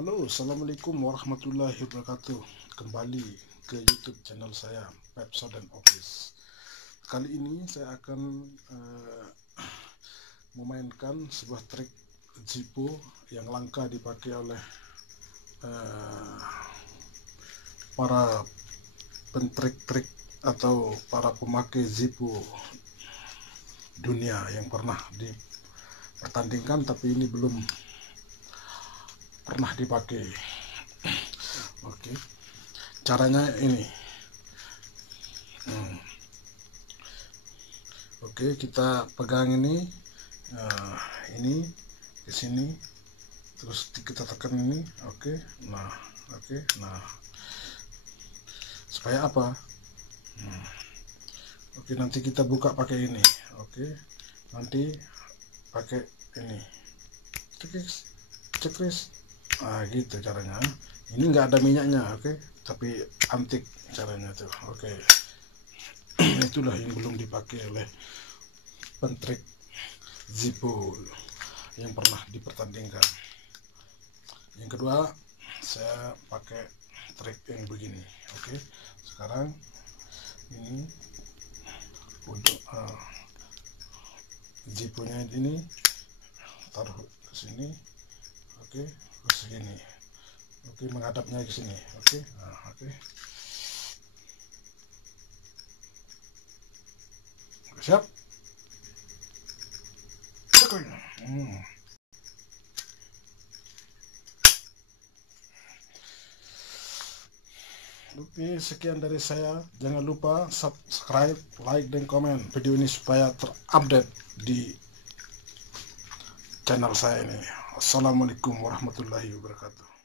Halo, assalamualaikum warahmatullahi wabarakatuh. Kembali ke YouTube channel saya, Pepsodent Office. Kali ini saya akan memainkan sebuah trik Zippo yang langka dipakai oleh para pentrik-trik atau para pemakai Zippo dunia yang pernah dipertandingkan, tapi ini belum pernah dipakai. Oke, caranya ini. Oke, kita pegang ini ke sini, terus kita tekan ini. Oke, nah supaya apa? Oke, nanti kita buka pakai ini. Oke, nanti pakai ini, cekris. Nah, gitu caranya. Ini nggak ada minyaknya, oke, tapi antik caranya tuh. Oke. Itulah yang belum dipakai oleh pentrik Zippo yang pernah dipertandingkan. Yang kedua, saya pakai trik yang begini. Oke, sekarang ini untuk Zippo-nya ini taruh ke sini. Oke, terus segini. Oke, menghadapnya ke sini. Oke, nah, oke. Siap. Oke, sekian dari saya. Jangan lupa subscribe, like, dan komen video ini supaya terupdate di channel saya ini. Assalamualaikum warahmatullahi wabarakatuh.